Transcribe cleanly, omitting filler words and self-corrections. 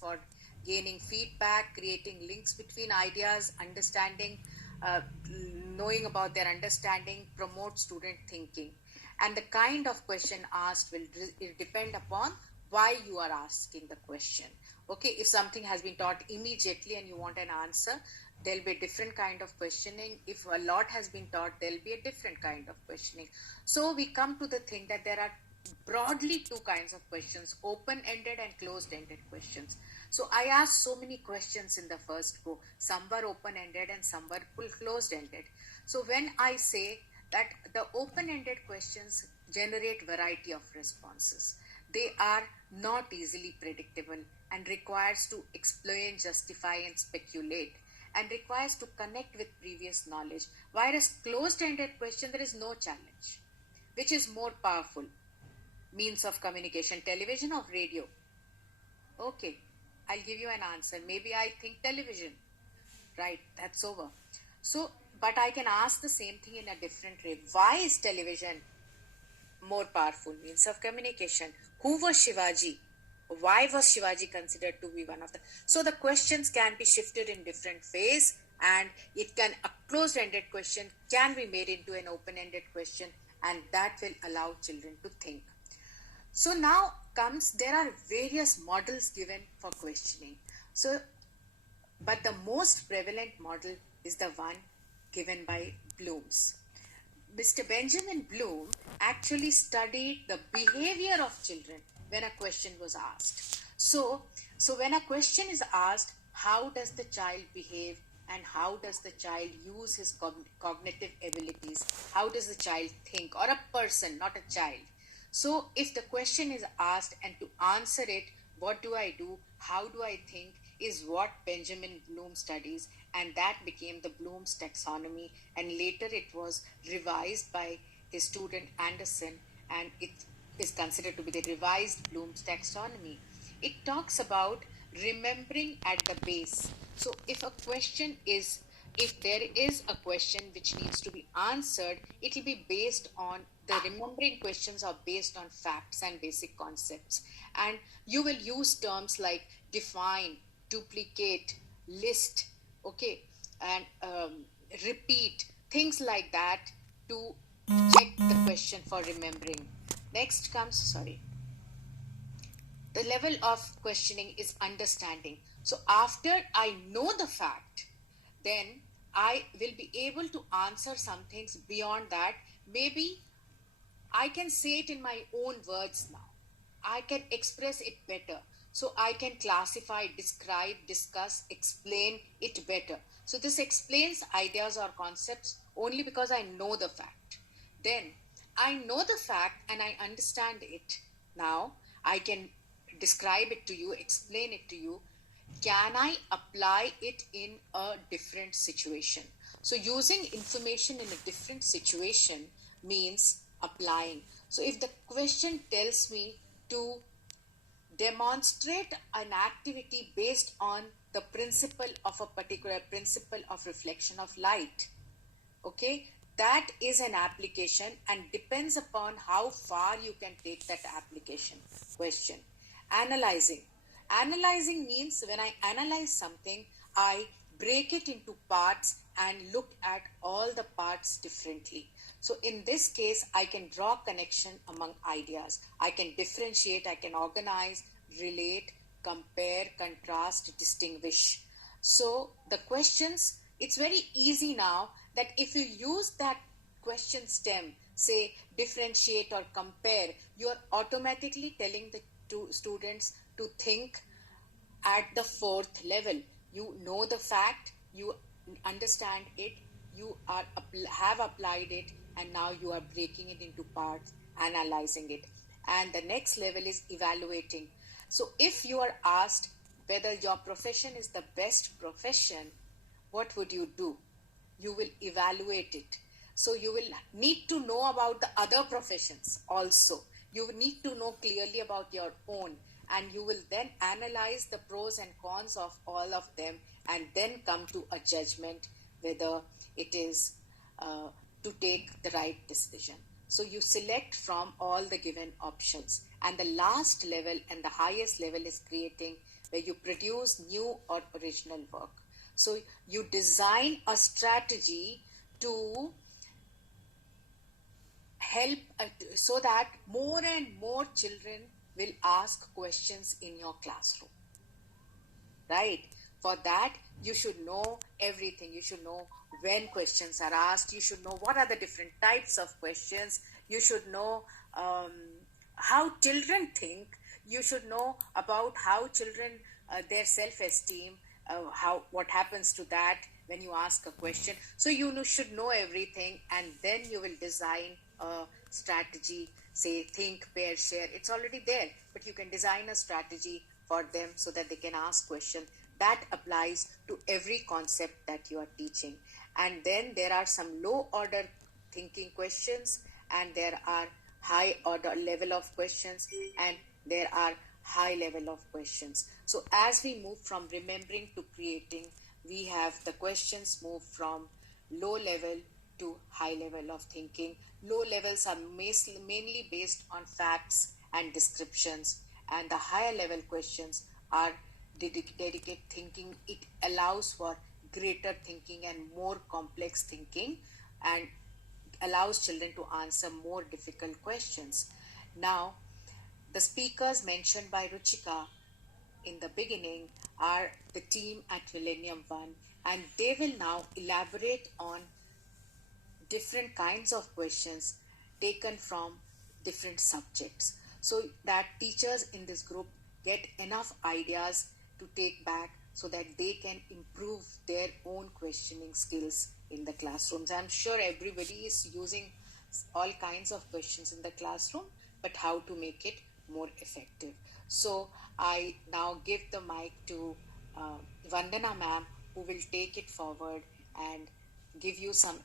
for gaining feedback, creating links between ideas, understanding, knowing about their understanding, promote student thinking. And the kind of question asked will depend upon why you are asking the question. Okay, if something has been taught immediately and you want an answer, there'll be a different kind of questioning. If a lot has been taught, there'll be a different kind of questioning. So we come to the thing that there are broadly two kinds of questions: open-ended and closed-ended questions. So I asked so many questions in the first go. Some were open-ended and some were closed-ended. So when I say that the open-ended questions generate variety of responses, they are not easily predictable and requires to explain, justify, and speculate, and requires to connect with previous knowledge. Whereas closed-ended question, there is no challenge. Which is more powerful? Means of communication, television or radio? Okay, I'll give you an answer. Maybe I think television. Right, that's over. So, but I can ask the same thing in a different way. Why is television more powerful means of communication? Who was Shivaji? Why was Shivaji considered to be one of the... So the questions can be shifted in different ways, and it can, a closed-ended question can be made into an open-ended question, and that will allow children to think. So now comes, there are various models given for questioning. So, but the most prevalent model is the one given by Bloom's. Mr. Benjamin Bloom actually studied the behavior of children when a question was asked. So when a question is asked, how does the child behave and how does the child use his cognitive abilities? How does the child think? Or a person, not a child. So if the question is asked and to answer it, what do I do? How do I think? Is what Benjamin Bloom studies, and that became the Bloom's taxonomy, and later it was revised by his student Anderson, and it is considered to be the revised Bloom's taxonomy. It talks about remembering at the base. So if there is a question which needs to be answered, it will be based on the remembering questions are based on facts and basic concepts. And you will use terms like define, duplicate, list, okay, and repeat, things like that to check the question for remembering. Next comes, the level of questioning is understanding. So after I know the fact, then I will be able to answer some things beyond that. Maybe I can say it in my own words now. I can express it better. So I can classify, describe, discuss, explain it better. So this explains ideas or concepts only because I know the fact. Then I know the fact and I understand it. Now I can describe it to you, explain it to you. Can I apply it in a different situation? So using information in a different situation means applying. So if the question tells me to demonstrate an activity based on the principle of a particular principle of reflection of light, okay, that is an application and depends upon how far you can take that application question. Analyzing means when I analyze something, I break it into parts and look at all the parts differently. So in this case, I can draw connection among ideas. I can differentiate, I can organize, relate, compare, contrast, distinguish. So the questions, it's very easy now that if you use that question stem, say differentiate or compare, you are automatically telling the students to think at the fourth level. You know the fact, you understand it, you have applied it, and now you are breaking it into parts, analyzing it. And the next level is evaluating. So if you are asked whether your profession is the best profession, what would you do? You will evaluate it. So you will need to know about the other professions also. You need to know clearly about your own, and you will then analyze the pros and cons of all of them and then come to a judgment whether it is to take the right decision. So you select from all the given options, and the last level and the highest level is creating where you produce new or original work. So you design a strategy to help so that more and more children will ask questions in your classroom, right? For that, you should know everything. You should know when questions are asked. You should know what are the different types of questions. You should know um, how children think. You should know about how children, their self-esteem, how what happens to that when you ask a question. So should know everything, and then you will design a strategy. Say think, pair, share. It's already there, but you can design a strategy for them so that they can ask questions that applies to every concept that you are teaching. And then there are some low order thinking questions, and there are high order level of questions, and there are high level of questions. So as we move from remembering to creating, we have the questions move from low level to high level of thinking. Low levels are mainly based on facts and descriptions, and the higher level questions are dedicated thinking. It allows for greater thinking and more complex thinking, and allows children to answer more difficult questions. Now, the speakers mentioned by Ruchika in the beginning are the team at Millennium One, and they will now elaborate on different kinds of questions taken from different subjects, so that teachers in this group get enough ideas to take back so that they can improve their own questioning skills in the classrooms. I'm sure everybody is using all kinds of questions in the classroom, but how to make it more effective. So I now give the mic to Vandana ma'am, who will take it forward and give you some